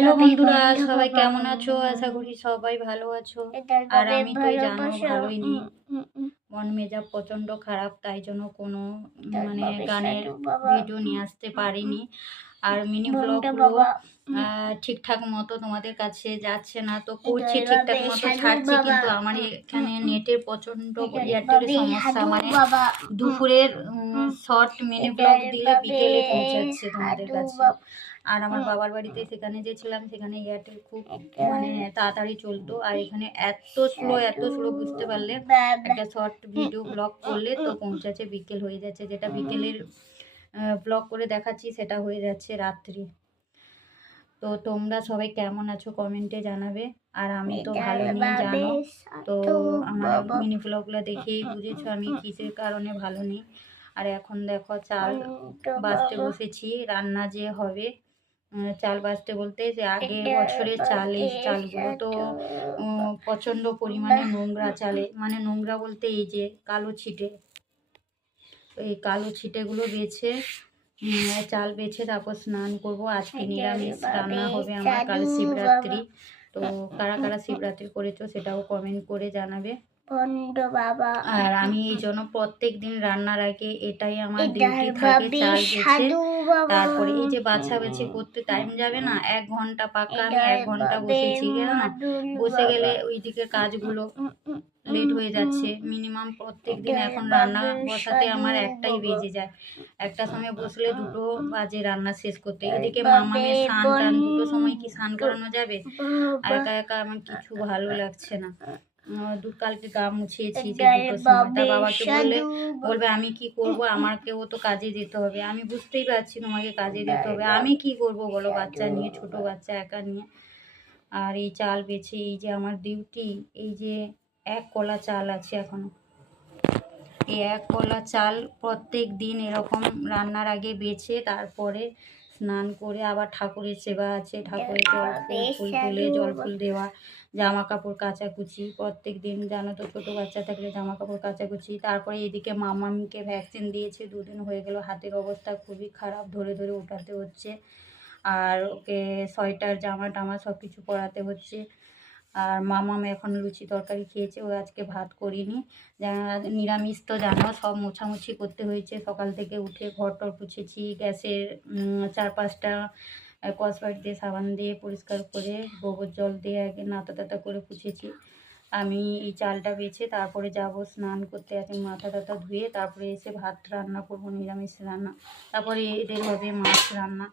Hello বন্ধুরা, সবাই কেমন আছো? আশা করি সবাই ভালো আছো। আর আমি তো জানো ভালোই নেই, মন মেজাজ প্রচণ্ড খারাপ, তাই জন্য কোনো মানে গানের ভিডিও নিয়ে আসতে পারিনি। আর মিনি ব্লগগুলো ঠিকঠাক মতো তোমাদের কাছে যাচ্ছে না, তো করছি ঠিকঠাক মতো ছাড়ছি, কিন্তু আমার এখানে নেটের প্রচণ্ড এয়ারটেলের সমস্যা। মানে দুপুরের শর্ট মিনি ব্লগ দিলে বিকেলে পৌঁছাচ্ছে তোমাদের কাছে। আর আমার বাবার বাড়িতে সেখানে যে ছিলাম সেখানে এয়ারটেল খুব মানে তাড়াতাড়ি চলতো, আর এখানে এত স্লো বুঝতে পারলে একটা শর্ট ভিডিও ব্লগ করলে তো পৌঁছাচ্ছে বিকেল হয়ে যাচ্ছে, যেটা বিকেলের ব্লগ করে দেখাচ্ছি সেটা হয়ে যাচ্ছে রাত্রি। তো তোমরা সবাই কেমন আছো কমেন্টে জানাবে। আর আমি তো ভালো নেই জানো, তো আমার মিনি ব্লগগুলো দেখেই বুঝেছো আমি কিসের কারণে ভালো নেই। আর এখন দেখো চাল বাছতে বসেছি, রান্না যে হবে। চাল বাছতে বলতে যে আগের বছরের চাল, এই চালগুলো তো প্রচণ্ড পরিমাণে নোংরা চালে, মানে নোংরা বলতে এই যে কালো ছিটে, এই কালো ছিটেগুলো বেছে চাল বেছে তারপর স্নান করব। আজকে নিরামিষ রান্না হবে আমার, কাল শিবরাত্রি। তো কারা কারা শিবরাত্রি করেছো সেটাও কমেন্ট করে জানাবে। আর আমি এই জন্য প্রত্যেক দিন রান্নার আগে এটাই আমার ডিউটি থাকে, চাল বেছে তারপরে এই যে বাছাবাছি করতে টাইম যাবে না, 1 ঘন্টা পাকা আমি 1 ঘন্টা বসেছি, কেন না বসে গেলে ওইদিকে কাজগুলো লেট হয়ে যাচ্ছে। মিনিমাম প্রত্যেক দিন এখন রান্না বসাতে আমার 1টাই বেজে যায়, 1টার সময় বসলে 2টো বাজে রান্না শেষ করতে। এদিকে মামামের স্নান টান 2টোর সময় কি স্নান করানো যাবে? আর একা একা আমার কিছু ভালো লাগছে না। কালকে গা মুছিয়েছি যে 2টোর সময়, তার বাবাকে বলবে আমি কি করব, আমাকেও তো কাজে যেতে হবে। আমি বুঝতেই পারছি তোমাকে কাজে যেতে হবে, আমি কি করব বলো বাচ্চা নিয়ে, ছোট বাচ্চা একা নিয়ে। আর এই চাল বেছে এই যে আমার ডিউটি, এই যে 1 কলা চাল আছে এখনো, এই 1 কলা চাল প্রত্যেক দিন এরকম রান্নার আগে বেছে তারপরে স্নান করে আবার ঠাকুরের সেবা আছে, ঠাকুরের ফুল তুলে জল ফুল দেওয়া, জামা কাপড় কাচাকুচি প্রত্যেক দিন, জানো তো ছোটো বাচ্চা থাকলে জামা কাপড় কাচাকুচি। তারপরে এদিকে মামামকে ভ্যাকসিন দিয়েছে, 2 দিন হয়ে গেল, হাতের অবস্থা খুবই খারাপ, ধরে ধরে উঠাতে হচ্ছে, আর ওকে সোয়েটার জামা টামা সব কিছু পরাতে হচ্ছে। আর মামাম এখন লুচি তরকারি খেয়েছে, ও আজকে ভাত করিনি, নিরামিষ তো জানো। সব মোছামুছি করতে হয়েছে, সকাল থেকে উঠে ঘর টর পুছেছি, গ্যাসের 4-5টা কসবাইট দিয়ে সাবান দিয়ে পরিষ্কার করে গোবর জল দিয়ে আগে নাতা টাতা করে পুছেছি। আমি এই চালটা বেছে তারপরে যাব স্নান করতে, আগে মাথা টাথা ধুয়ে তারপরে এসে ভাত রান্না করব, নিরামিষ রান্না। তারপরে এদের হবে মাছ রান্না,